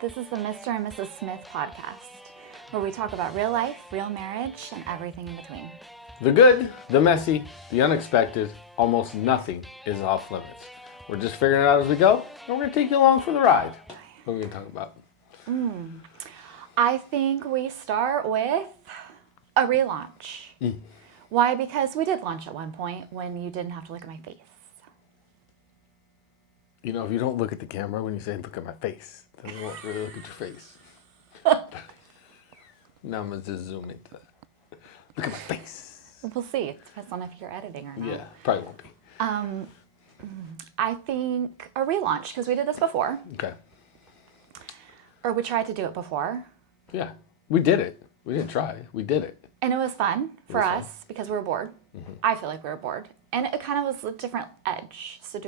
This is the Mr. and Mrs. Smith podcast, where we talk about real life, real marriage, and everything in between. The good, the messy, the unexpected, almost nothing is off limits. We're just figuring it out as we go, and we're going to take you along for the ride. What are we going to talk about? I think we start with a relaunch. Why? Because we did launch at one point when you didn't have to look at my face. You know, if you don't look at the camera when you say look at my face, then you won't really look at your face. Now I'm going to just zoom into that. Look at my face. We'll see. It depends on if you're editing or not. Yeah, probably won't be. I think a relaunch, because we did this before, Okay. or we tried to do it before, Yeah, we did it. We didn't try. We did it. and it was fun for was fun. us because we were bored. I feel like we were bored. And it kind of was a different edge. So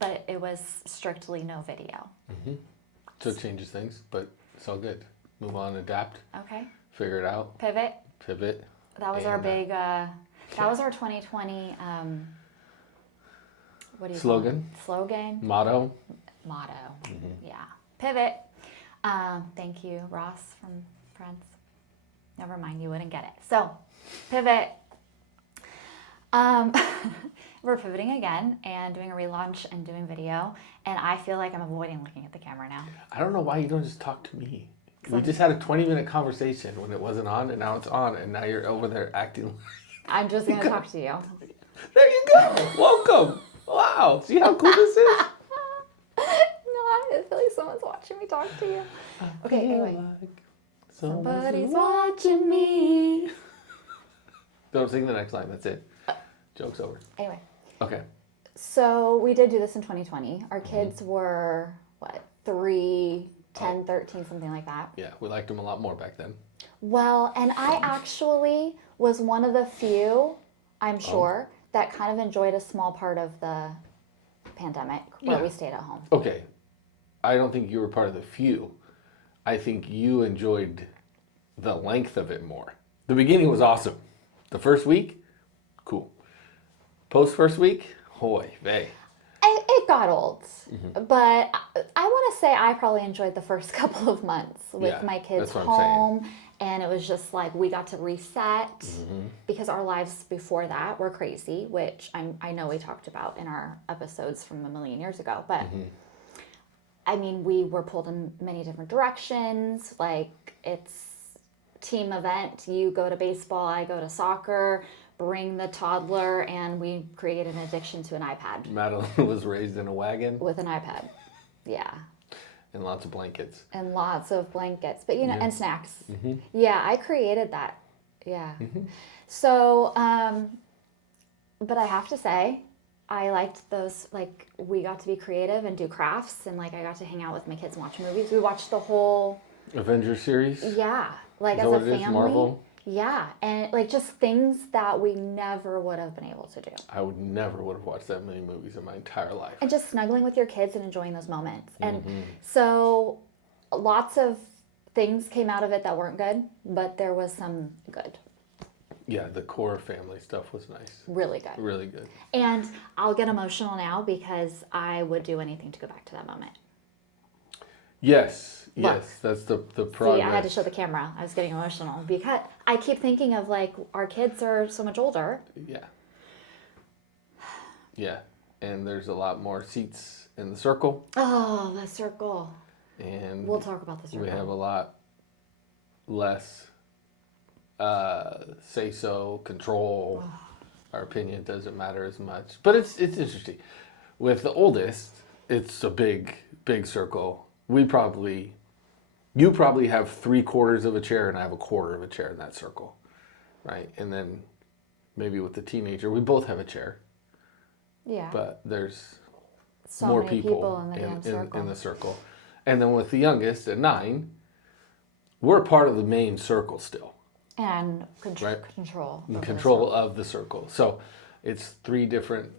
but it was strictly no video. So it changes things, but it's all good. Move on, adapt, Okay. figure it out, Pivot. pivot. That was our And, big, that was our 2020, what do you Slogan? call it? Slogan? Motto. Motto. Yeah. Pivot. Thank you, Ross from Friends. Never mind, you wouldn't get it. So, pivot. We're pivoting again and doing a relaunch and doing video. And I feel like I'm avoiding looking at the camera now. I don't know why you don't just talk to me. We just had a 20-minute conversation when it wasn't on, and now it's on, and now you're over there acting. I'm just going to talk to you. There you go. Welcome. Wow. See how cool this is? No, I feel like someone's watching me talk to you. Okay, anyway. Somebody's watching me. Don't sing the next line. That's it. Joke's over. Anyway, Okay. so we did do this in 2020. Our kids were, 3, 10, 13, something like that. Yeah, we liked them a lot more back then. Well, and I actually was one of the few, I'm sure, that kind of enjoyed a small part of the pandemic where Yeah. we stayed at home. Okay. I don't think you were part of the few. I think you enjoyed the length of it more. The beginning was awesome. The first week, cool. Post first week, hoy vey. It got old, but I want to say I probably enjoyed the first couple of months with Yeah, my kids that's what I'm saying. home, and it was just like we got to reset because our lives before that were crazy, which I know we talked about in our episodes from a million years ago, but I mean, we were pulled in many different directions. Like, it's team event. You go to baseball, I go to soccer, bring the toddler, and we created an addiction to an iPad. Madeline was raised in a wagon With an iPad. Yeah. and lots of blankets. And lots of blankets, but and snacks. Yeah, I created that. Yeah. So, but I have to say, I liked those, like, we got to be creative and do crafts, and like I got to hang out with my kids and watch movies. We watched the whole, Avengers series? yeah, like Is as that a what it is, family. Marvel? Yeah, and like just things that we never would have been able to do. I would have watched that many movies in my entire life. And just snuggling with your kids and enjoying those moments. And so lots of things came out of it that weren't good, but there was some good. Yeah, the core family stuff was nice. Really good. Really good. And I'll get emotional now because I would do anything to go back to that moment. Yes, Look. yes, that's the progress. See, I had to show the camera. I was getting emotional because I keep thinking of like our kids are so much older. Yeah. Yeah, and there's a lot more seats in the circle, Oh, the circle. and We'll talk about the circle. we have a lot less say-so, control. Our opinion doesn't matter as much. But it's interesting. With the oldest, it's a big circle. You probably have 3/4 of a chair, and I have 1/4 of a chair in that circle, right? And then maybe with the teenager, we both have a chair, Yeah. but there's so more many people in the damn circle. in the circle. And then with the youngest at 9, we're part of the main circle still. And Right. control. In over the control of the circle. So it's 3 different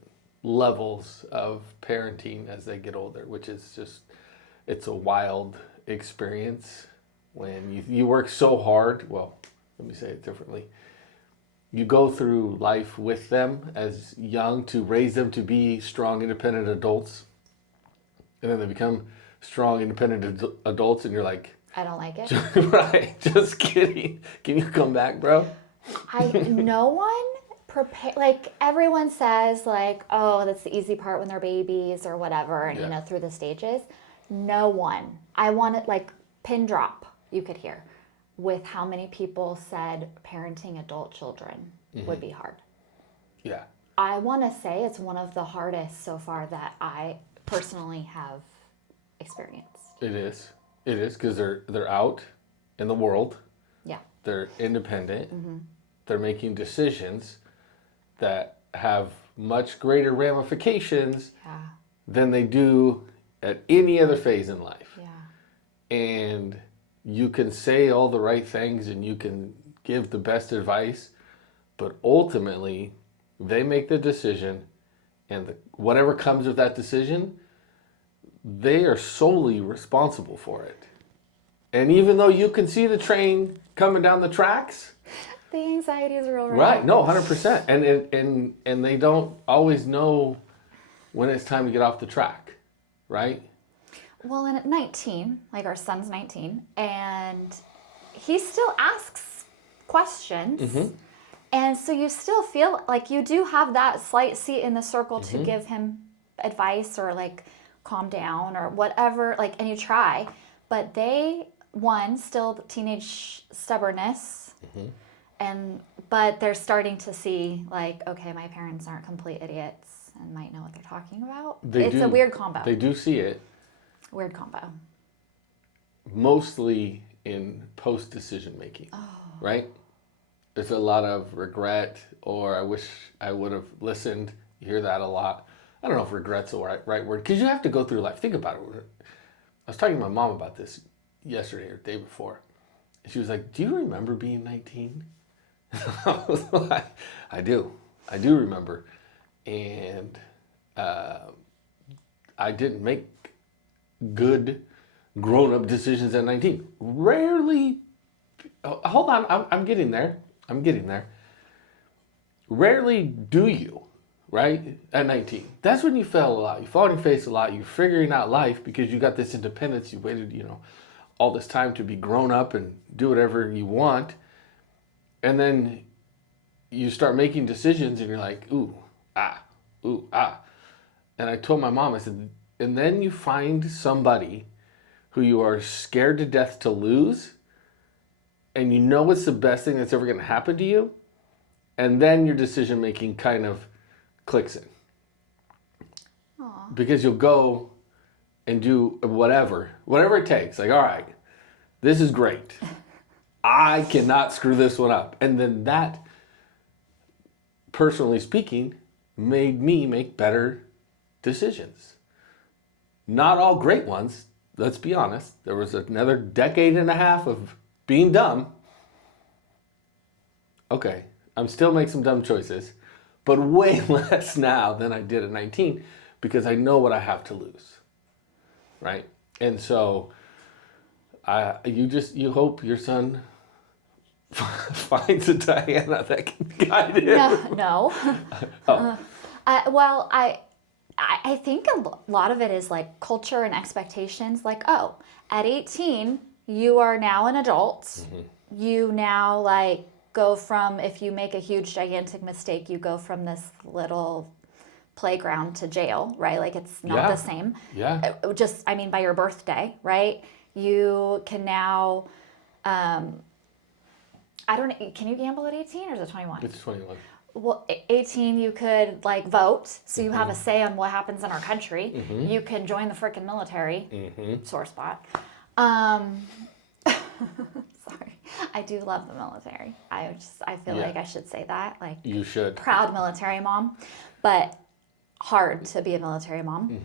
levels of parenting as they get older, which is just, it's a wild experience when you work so hard. Well, let me say it differently. You go through life with them as young to raise them to be strong, independent adults. And then they become strong, independent adults, and you're like, I don't like it. right, just kidding. Can you come back, bro? No one prepare, like everyone says like, oh, that's the easy part when they're babies or whatever, and Yeah. through the stages. No one. I want it like pin drop, you could hear, with how many people said parenting adult children would be hard. Yeah. I want to say it's one of the hardest so far that I personally have experienced. It is. It is because they're out in the world. Yeah. They're independent. They're making decisions that have much greater ramifications Yeah. than they do at any other phase in life. Yeah. And you can say all the right things and you can give the best advice, but ultimately they make the decision, and whatever comes of that decision, they are solely responsible for it. And even though you can see the train coming down the tracks, The anxiety is real. right? No, 100%. And they don't always know when it's time to get off the track, right? Well, and at 19, like our son's 19, and he still asks questions. And so you still feel like you do have that slight seat in the circle to give him advice or like calm down or whatever, like, and you try. But they, one, still teenage stubbornness. But they're starting to see like, okay, my parents aren't complete idiots and might know what they're talking about. It's a weird combo. They do see it. Weird combo. Mostly in post decision making, right? There's a lot of regret, or I wish I would have listened. You hear that a lot. I don't know if regret's the right word, because you have to go through life. Think about it. I was talking to my mom about this yesterday or the day before. She was like, "Do you remember being 19?" I was like, I do remember. And I didn't make good grown-up decisions at 19. Rarely, hold on, I'm getting there. Rarely do you, right? At 19. That's when you fail a lot. You fall on your face a lot. You're figuring out life because you got this independence. You waited, all this time to be grown up and do whatever you want. And then you start making decisions and you're like, ooh, ah. And I told my mom, I said, and then you find somebody who you are scared to death to lose, and you know it's the best thing that's ever going to happen to you, and then your decision making kind of clicks in. Because you'll go and do whatever it takes. Like, all right, this is great. I cannot screw this one up. And then that, personally speaking, made me make better decisions. Not all great ones, let's be honest. There was another decade and a half of being dumb. Okay, I'm still making some dumb choices, but way less now than I did at 19 because I know what I have to lose, right? And so you hope your son finds a Diana that can guide him. No. Well, I think a lot of it is like culture and expectations. Like, oh, at 18, you are now an adult. You now like go from, if you make a huge gigantic mistake, you go from this little playground to jail, right? Like it's not the same. Yeah. Just, I mean, by your birthday, right? You can now, can you gamble at 18 or is it 21? It's 21. Well, 18, you could like vote, so you have a say on what happens in our country. You can join the frickin' military. Sore spot. Sorry, I do love the military. I feel like I should say that. Like, you should. Proud military mom, but hard to be a military mom.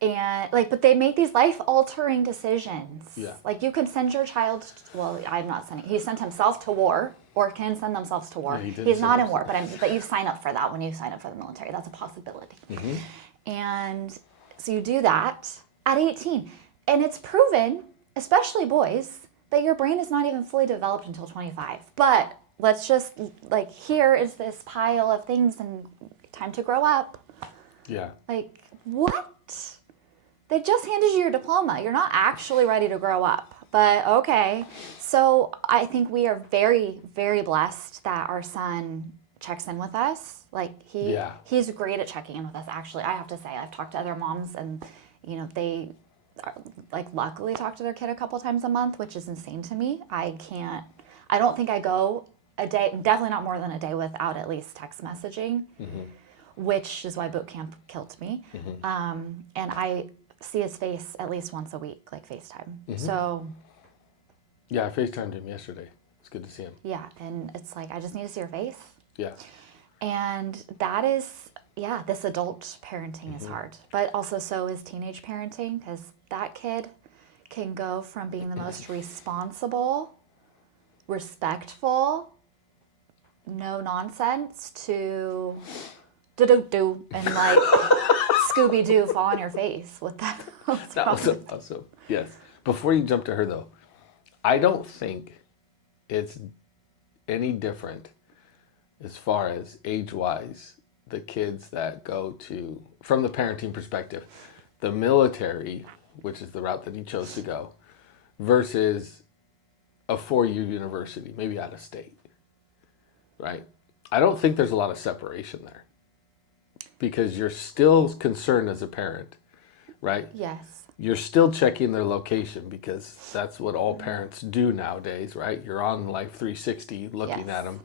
And like, but they make these life-altering decisions. Yeah. Like, you could send your child. Well, I'm not sending. He sent himself to war, or can send themselves to war. Yeah, He's not in war, but you sign up for that when you sign up for the military. That's a possibility. And so you do that at 18, and it's proven, especially boys, that your brain is not even fully developed until 25. But let's just like, here is this pile of things, and time to grow up. Yeah. Like, what? they just handed you your diploma. You're not actually ready to grow up. But okay. So I think we are very, very blessed that our son checks in with us. Like he's great at checking in with us, actually. I have to say, I've talked to other moms and, you know, they are, like, luckily talk to their kid a couple times a month, which is insane to me. I don't think I go a day, definitely not more than a day without at least text messaging, which is why boot camp killed me. And I see his face at least once a week, like FaceTime. So yeah, I FaceTimed him yesterday. It's good to see him. yeah, and it's like, I just need to see your face. Yeah. And that is, yeah, this adult parenting is hard. But also so is teenage parenting, because that kid can go from being the most responsible, respectful, no nonsense to do and like Scooby-Doo fall on your face with that. That was awesome. Yes. Before you jump to her, though, I don't think it's any different as far as age-wise, the kids that go to, from the parenting perspective, the military, which is the route that he chose to go, versus a 4-year university, maybe out of state, right? I don't think there's a lot of separation there because you're still concerned as a parent, right? Yes. You're still checking their location because that's what all parents do nowadays, right? You're on Life 360 looking at them.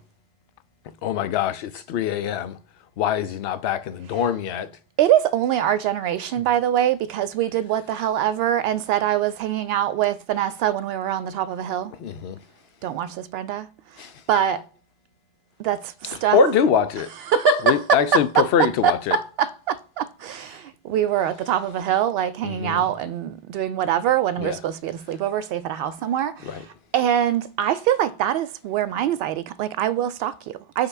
Oh my gosh, it's 3 a.m. Why is he not back in the dorm yet? It is only our generation, by the way, because we did What the Hell Ever and said I was hanging out with Vanessa when we were on the top of a hill. Don't watch this, Brenda. But that's stuff. Or do watch it. We actually prefer you to watch it. We were at the top of a hill, like hanging out and doing whatever when we were supposed to be at a sleepover, safe at a house somewhere. Right. And I feel like that is where my anxiety, like, I will stalk you. I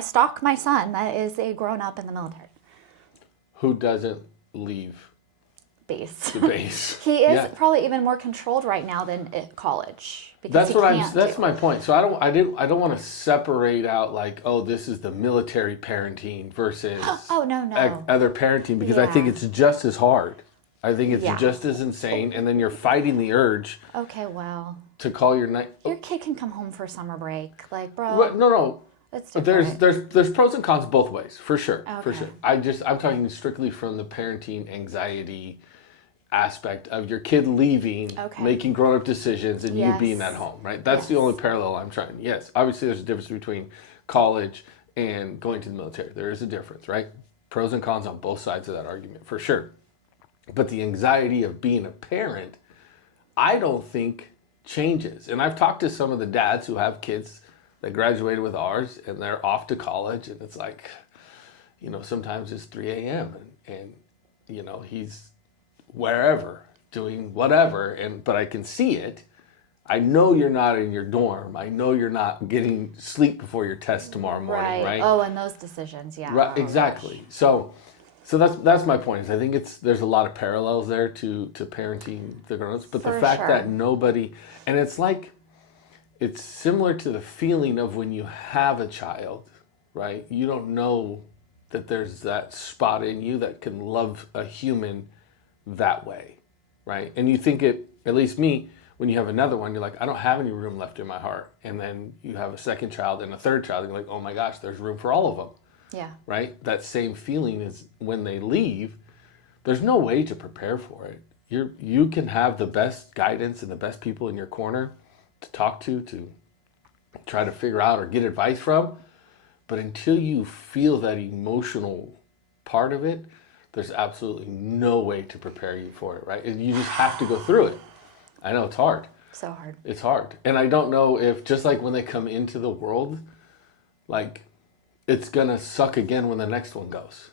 stalk my son that is a grown-up in the military. Who doesn't leave Base. the base? He is probably even more controlled right now than at college. That's my point. So I don't want to separate out like, oh, this is the military parenting versus other parenting, because I think it's just as hard. I think it's just as insane, and then you're fighting the urge. Okay, well, to call your kid can come home for summer break, like, bro. But no. It's there's pros and cons both ways, for sure, for Okay. sure. I'm talking strictly from the parenting anxiety aspect of your kid leaving, making grown-up decisions, and you being at home, right? That's the only parallel I'm trying. Yes, obviously there's a difference between college and going to the military. There is a difference, right? Pros and cons on both sides of that argument, for sure. But the anxiety of being a parent, I don't think changes. And I've talked to some of the dads who have kids that graduated with ours and they're off to college, and it's like, you know, sometimes it's 3 a.m. and you know, he's wherever doing whatever, but I can see it. I know you're not in your dorm. I know you're not getting sleep before your test tomorrow morning, right? Oh, and those decisions, Right, exactly. So that's my point. Is I think there's a lot of parallels there to parenting the grown-ups, but the fact that nobody, and it's like, it's similar to the feeling of when you have a child, right? You don't know that there's that spot in you that can love a human that way, right? And you think it, at least me, when you have another one, you're like, I don't have any room left in my heart. And then you have a second child and a third child, and you're like, oh my gosh, there's room for all of them. Yeah. Right? That same feeling is when they leave, there's no way to prepare for it. You can have the best guidance and the best people in your corner to talk to try to figure out or get advice from. But until you feel that emotional part of it, there's absolutely no way to prepare you for it, right? And you just have to go through it. I know it's hard. So hard. It's hard. And I don't know if, just like when they come into the world, like, it's going to suck again when the next one goes,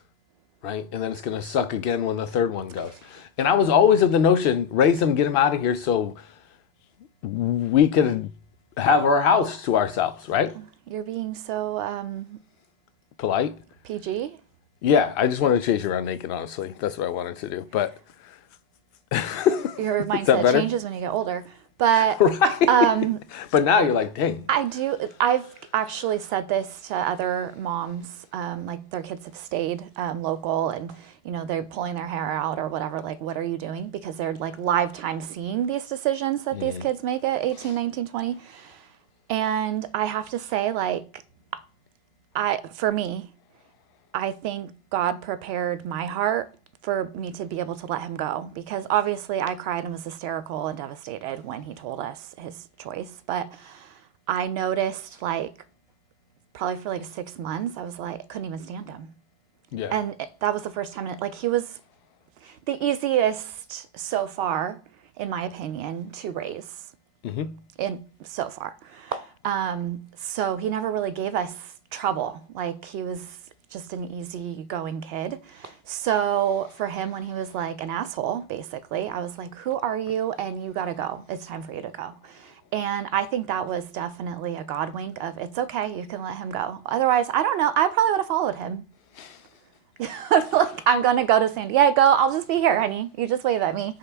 right? And then it's going to suck again when the third one goes. And I was always of the notion, raise them, get them out of here so we could have our house to ourselves, right? You're being so polite. PG. Yeah, I just wanted to chase you around naked, honestly. That's what I wanted to do. But your mindset changes when you get older. But right. But now you're like, dang. actually said this to other moms, like their kids have stayed local and, you know, they're pulling their hair out or whatever, like, what are you doing? Because they're like live time seeing these decisions that these kids make at 18, 19, 20. And I have to say, like, for me, I think God prepared my heart for me to be able to let him go, because obviously I cried and was hysterical and devastated when he told us his choice. But I noticed, like, probably for like 6 months, I was like, I couldn't even stand him. Yeah. And that was the first time, like, he was the easiest so far, in my opinion, to raise. In so far. So he never really gave us trouble. Like, he was just an easygoing kid. So for him, when he was like an asshole, basically, I was like, who are you? And you got to go. It's time for you to go. And I think that was definitely a God wink of, it's okay, you can let him go. Otherwise, I don't know, I probably would have followed him. Like, I'm going to go to San Diego. I'll just be here, honey. You just wave at me.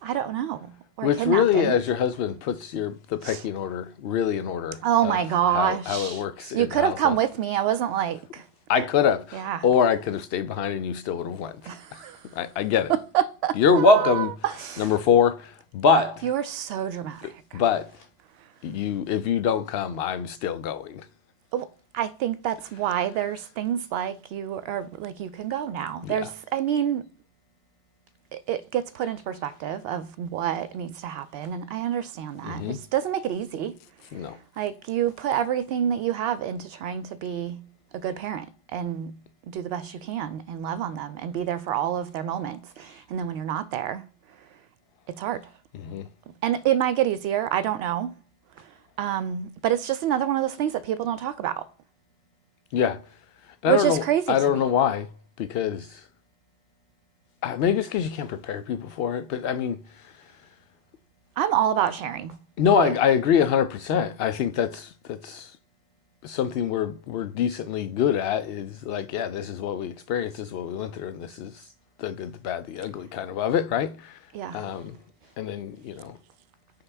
I don't know. Or Which kidnap really, him. as your husband puts the pecking order really in order. Oh of my gosh. How it works. You in could have come household. with me. I wasn't like, I could have. Yeah. Or I could have stayed behind and you still would have went. I get it. You're welcome, number 4. But you were so dramatic. if you don't come, I'm still going. Well, I think that's why there's things like you can go now. There's, I mean, it gets put into perspective of what needs to happen, and I understand that. It just doesn't make it easy. No. Like, you put everything that you have into trying to be a good parent and do the best you can and love on them and be there for all of their moments. And then when you're not there, it's hard. And it might get easier. I don't know. But it's just another one of those things that people don't talk about. Yeah. Which is crazy I to don't me. know why, because maybe it's because you can't prepare people for it. But I mean, I'm all about sharing. no, I agree 100%. I think that's something we're decently good at, is like, yeah, this is what we experienced, this is what we went through, and this is the good, the bad, the ugly kind of it, right? Yeah. And then,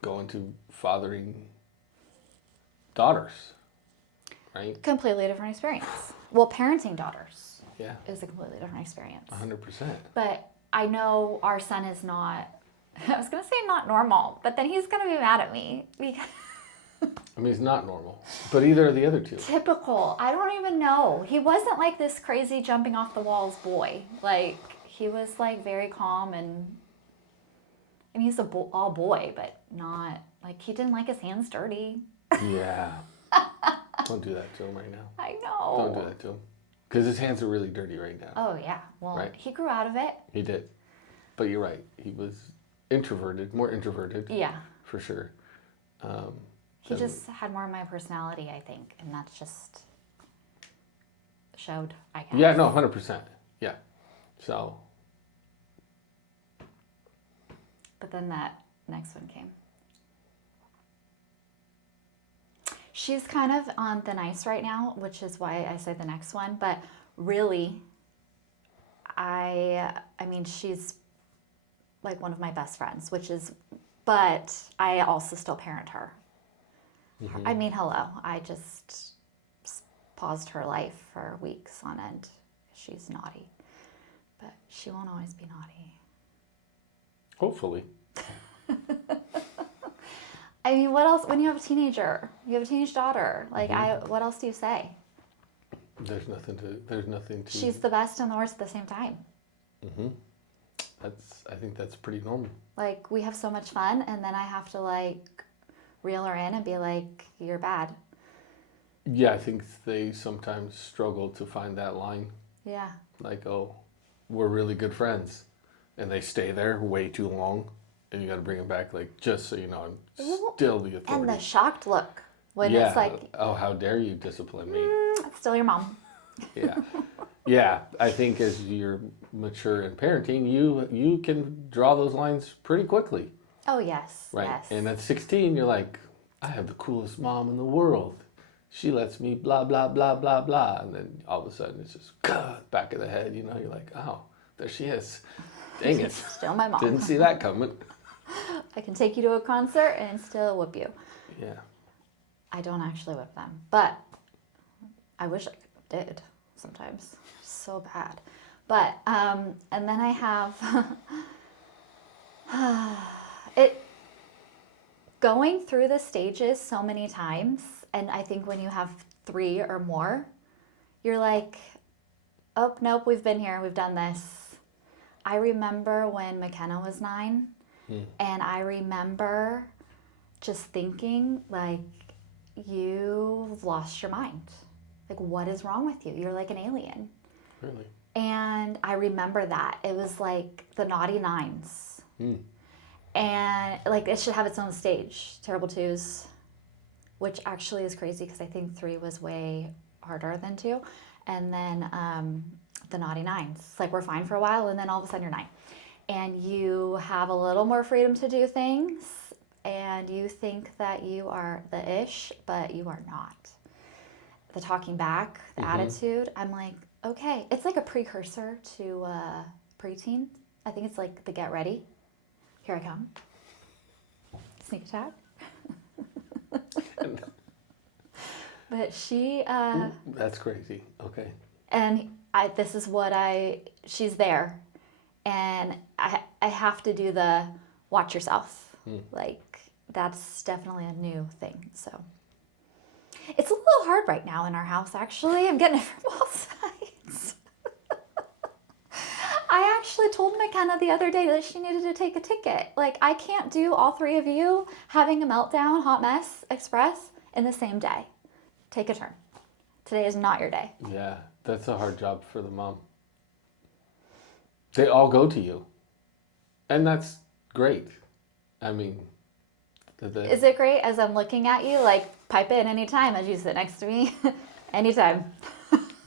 go into fathering daughters, right? Completely different experience. Well, parenting daughters Yeah, is a completely different experience. 100%. But I know our son is not, I was going to say not normal, but then he's going to be mad at me because I mean, it's not normal, but either of the other two. typical. I don't even know. He wasn't like this crazy jumping off the walls boy. Like, he was like very calm, and I mean, he's all boy, but not like, he didn't like his hands dirty. Yeah. Don't do that to him right now. I know. Don't do that to him. Because his hands are really dirty right now. Oh yeah. Well, Right. he grew out of it. He did. But you're right. He was more introverted. Yeah. For sure. He just had more of my personality, I think, and that's just showed, I guess. Yeah, no, 100%. Yeah. So, But then that next one came. She's kind of on thin ice right now, which is why I say the next one. But really, I mean, she's like one of my best friends, but I also still parent her. I mean, hello. I just paused her life for weeks on end. She's naughty, but she won't always be naughty. hopefully. I mean, what else? When you have a teenager, you have a teenage daughter. Like, what else do you say? There's nothing to. She's the best and the worst at the same time. I think that's pretty normal. Like, we have so much fun, and then I have to like reel her in and be like, "You're bad." Yeah, I think they sometimes struggle to find that line. Yeah. Like, oh, we're really good friends, and they stay there way too long, and you got to bring them back. Like, just so you know, I'm still the authority. And the shocked look when it's like, oh, how dare you discipline me? "It's still your mom." Yeah. Yeah, I think as you're mature in parenting, you can draw those lines pretty quickly, Oh yes. right? Yes. And at 16, you're like, I have the coolest mom in the world. She lets me blah, blah, blah, blah, blah. And then all of a sudden it's just back of the head, you're like, oh, there she is. Dang it. Still my mom. Didn't see that coming. I can take you to a concert and still whip you. Yeah. I don't actually whip them, but I wish I did sometimes. So bad. But, and then I have it going through the stages so many times. And I think when you have 3 or more, you're like, oh, nope, we've been here, we've done this. I remember when McKenna was 9, and I remember just thinking, like, you've lost your mind. Like, what is wrong with you? You're like an alien. Really? And I remember that. It was like the naughty 9s. And, like, it should have its own stage. Terrible 2s, which actually is crazy because I think 3 was way harder than 2. And then the naughty 9s. Like, we're fine for a while, and then all of a sudden you're 9. And you have a little more freedom to do things, and you think that you are the ish, but you are not. The talking back, the attitude, I'm like, okay. It's like a precursor to preteen. I think it's like the get ready. Here I come. Sneak attack. But she... That's crazy. Okay. And this is what she's there. And I have to do the watch yourself. Like, that's definitely a new thing. So it's a little hard right now in our house, actually. I'm getting it from all sides. I actually told McKenna the other day that she needed to take a ticket. Like, I can't do all 3 of you having a meltdown, hot mess, express in the same day. Take a turn. Today is not your day. Yeah, that's a hard job for the mom. They all go to you. And that's great. I mean, is it great as I'm looking at you? Like, pipe in anytime as you sit next to me. Anytime.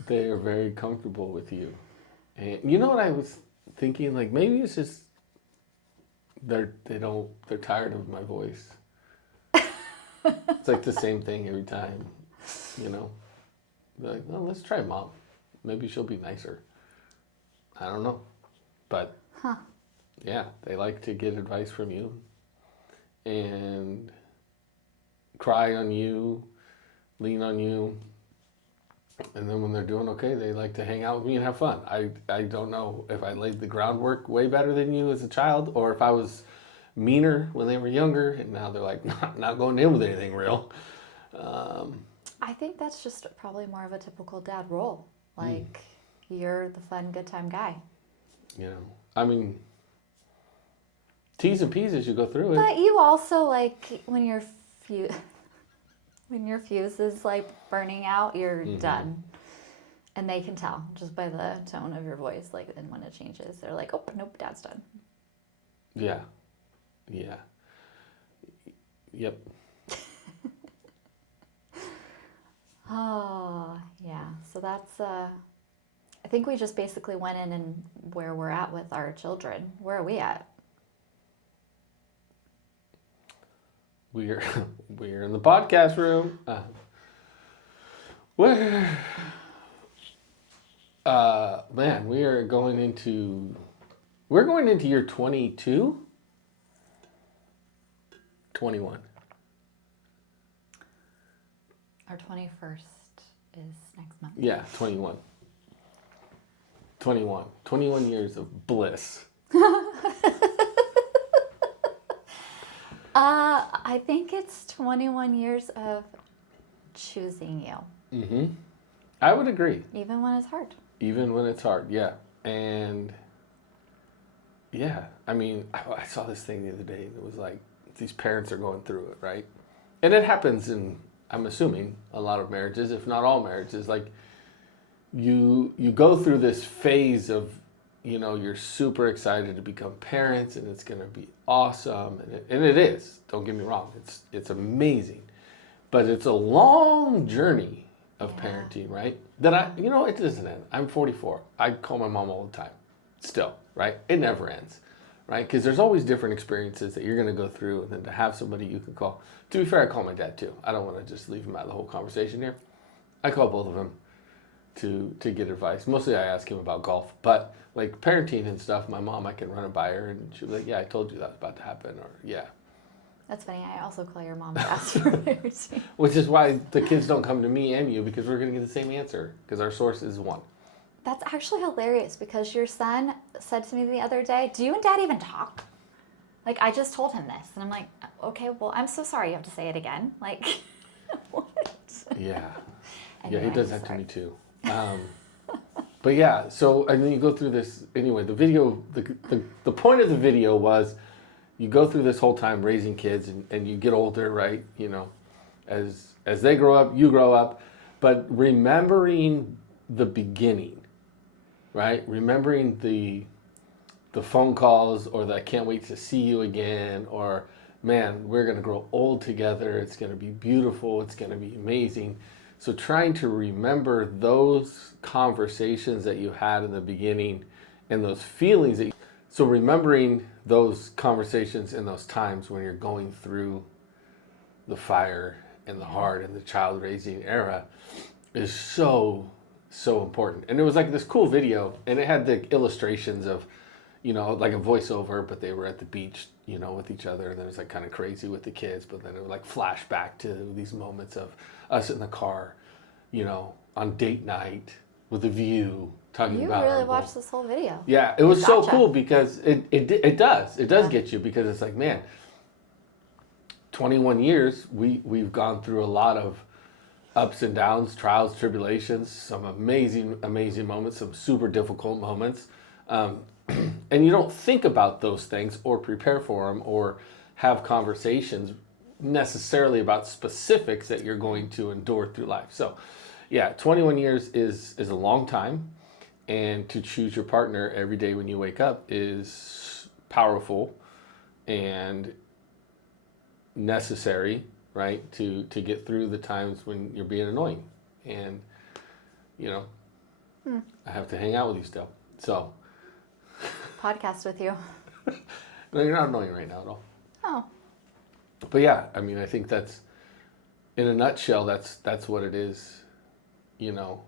They are very comfortable with you. And you know what I was thinking? Like, maybe it's just they're tired of my voice. It's like the same thing every time, you know? They're like, well, let's try mom. Maybe she'll be nicer. I don't know. But, yeah, they like to get advice from you and cry on you, lean on you. And then when they're doing okay, they like to hang out with me and have fun. I don't know if I laid the groundwork way better than you as a child, or if I was meaner when they were younger, and now they're like, not going in with anything real. I think that's just probably more of a typical dad role. Like, you're the fun, good time guy. You know, I mean, T's and P's as you go through it. But you also, like, when your fuse is like burning out, you're done. And they can tell just by the tone of your voice, like, and when it changes, they're like, oh, nope, dad's done. Yeah. Yeah. Yep. Oh, yeah. So that's, I think we just basically went in and where we're at with our children. Where are we at? We're in the podcast room. Man, we're going into year 22, 21. Our 21st is next month. Yeah, 21. 21 years of bliss. I think it's 21 years of choosing you. Mm-hmm. I would agree. Even when it's hard. Even when it's hard, yeah. And yeah, I mean, I saw this thing the other day, and it was like, these parents are going through it, right? And it happens in, I'm assuming, a lot of marriages, if not all marriages. Like, you go through this phase of, you know, you're super excited to become parents, and it's going to be awesome, and it is. Don't get me wrong, it's amazing, but it's a long journey of parenting, right? That it doesn't end. I'm 44. I call my mom all the time, still, right? It never ends, right? Because there's always different experiences that you're going to go through, and then to have somebody you can call. To be fair, I call my dad too. I don't want to just leave him out of the whole conversation here. I call both of them to get advice. Mostly I ask him about golf, but like parenting and stuff, my mom, I can run it by her, and she'll be like, yeah, I told you that was about to happen, or yeah. That's funny. I also call your mom and ask for marriage. Which is why the kids don't come to me and you, because we're going to get the same answer, because our source is one. That's actually hilarious because your son said to me the other day, do you and dad even talk? Like, I just told him this. And I'm like, okay, well, I'm so sorry you have to say it again. Like, what? Yeah. Anyway, Yeah, he does that to sorry. me too. But yeah, so, and then you go through this, anyway, the video, the point of the video was you go through this whole time raising kids and you get older, right? You know, as they grow up, you grow up, but remembering the beginning, right? Remembering the phone calls or the I can't wait to see you again, or man, we're going to grow old together. It's going to be beautiful. It's going to be amazing. So trying to remember those conversations that you had in the beginning and those feelings that so remembering those conversations and those times when you're going through the fire and the hard and the child raising era is so important. And it was like this cool video, and it had the illustrations of, you know, like a voiceover, but they were at the beach, you know, with each other, and then it was like kind of crazy with the kids, but then it would like flash back to these moments of us in the car, you know, on date night with a view, talking You about really watched this whole video. yeah, it was so Gotcha. cool because it does get you, because it's like, man, 21 years we've gone through a lot of ups and downs, trials, tribulations, some amazing moments, some super difficult moments, and you don't think about those things or prepare for them or have conversations necessarily about specifics that you're going to endure through life. So yeah, 21 years is a long time. And to choose your partner every day when you wake up is powerful and necessary, right? To get through the times when you're being annoying. And, you know, I have to hang out with you still. So. Podcast with you. No, you're not annoying right now at all. Oh. But yeah, I mean, I think that's, in a nutshell, that's what it is, you know,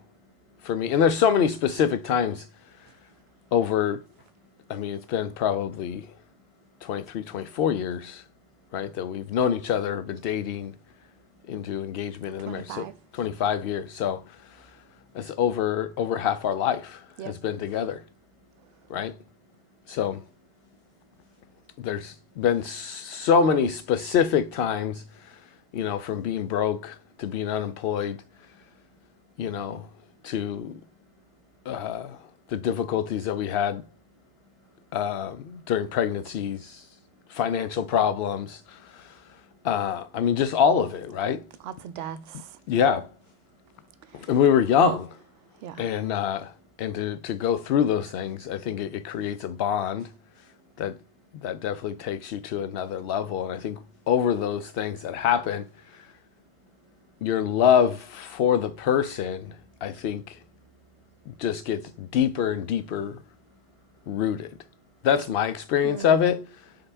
for me. And there's so many specific times over, I mean, it's been probably 23, 24 years, right, that we've known each other, been dating into engagement and the marriage. So 25 years. So that's over half our life has been together, right? So there's been so many specific times, you know, from being broke to being unemployed, you know, to the difficulties that we had during pregnancies, financial problems. I mean, just all of it, right? Lots of deaths. Yeah. And we were young. Yeah. And to go through those things, I think it creates a bond that definitely takes you to another level. And I think over those things that happen, your love for the person, I think, just gets deeper and deeper rooted. That's my experience of it,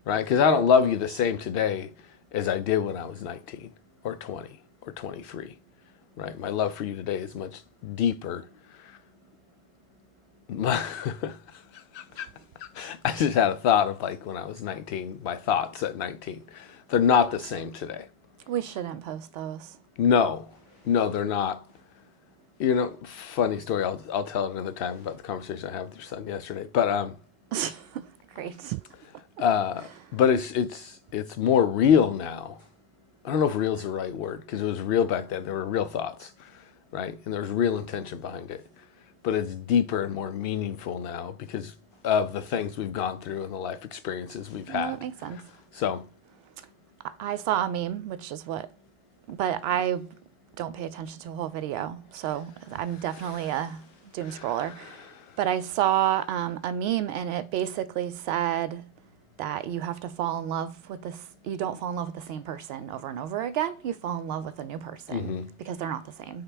right? Because I don't love you the same today as I did when I was 19 or 20 or 23, right? My love for you today is much deeper. I just had a thought of like when I was 19, my thoughts at 19. They're not the same today. We shouldn't post those. No, they're not. You know, funny story. I'll tell another time about the conversation I had with your son yesterday. But Great. but it's more real now. I don't know if real is the right word, because it was real back then. There were real thoughts, right? And there was real intention behind it. But it's deeper and more meaningful now because of the things we've gone through and the life experiences we've had. That makes sense. So I saw a meme, which is what, but I don't pay attention to a whole video, so I'm definitely a doom scroller. But I saw a meme, and it basically said that you have to fall in love with this. You don't fall in love with the same person over and over again. You fall in love with a new person because they're not the same.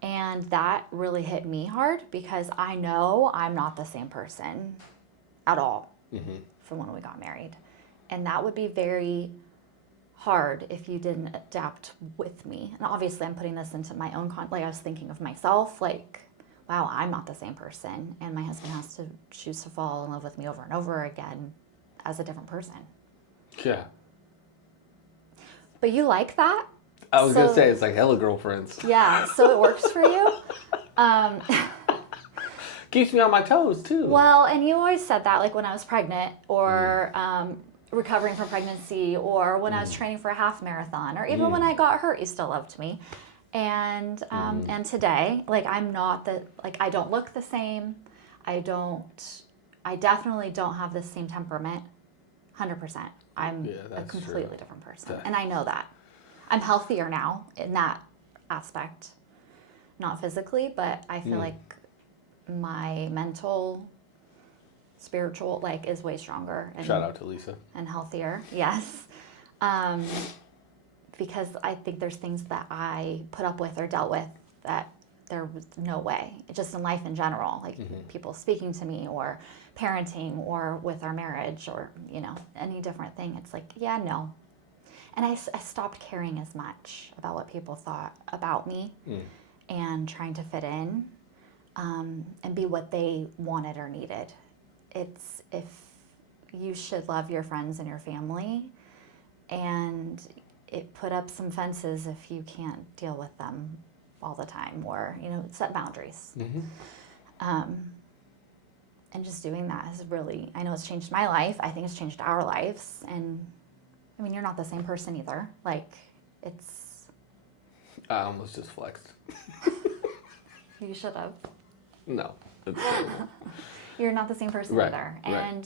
And that really hit me hard because I know I'm not the same person at all from when we got married. And that would be very hard if you didn't adapt with me. And obviously I'm putting this into my own like I was thinking of myself, like, wow, I'm not the same person, and my husband has to choose to fall in love with me over and over again as a different person. yeah. But you like that? I was gonna So- say it's like hella girlfriends. Yeah, so it works for you. Keeps me on my toes too. Well, and you always said that, like when I was pregnant or recovering from pregnancy or when I was training for a half marathon or even when I got hurt, you still loved me. And today, like I'm not I don't look the same. I definitely don't have the same temperament. 100%. I'm Yeah, a that's completely true. different person. And I know that. I'm healthier now in that aspect. Not physically, but I feel like my mental, spiritual, like is way stronger and, Shout out to Lisa. and healthier. Yes. Because I think there's things that I put up with or dealt with that there was no way, just in life in general, like people speaking to me or parenting or with our marriage or, any different thing. It's like, yeah, no. And I stopped caring as much about what people thought about me and trying to fit in and be what they wanted or needed. It's if you should love your friends and your family and it put up some fences if you can't deal with them all the time or, set boundaries. And just doing that has really, I know it's changed my life. I think it's changed our lives. And I mean, you're not the same person either. Like, it's. I almost just flexed. You should have. No. It's terrible. You're not the same person Right, either. right.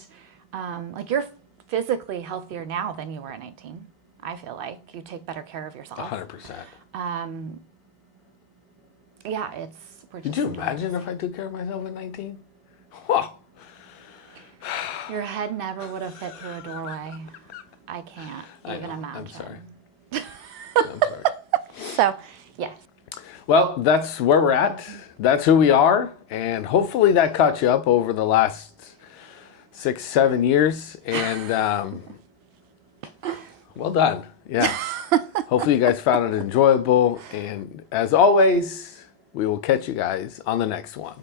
And you're physically healthier now than you were at 19. I feel like you take better care of yourself. 100%. Yeah, we're Did just. you imagine if I took care of myself at 19? Wow. Your head never would have fit through a doorway. I can't even imagine. I'm sorry. I'm sorry. So, yes. Well, that's where we're at. That's who we are. And hopefully that caught you up over the last 6-7 years. And well done. Yeah. Hopefully you guys found it enjoyable. And as always, we will catch you guys on the next one.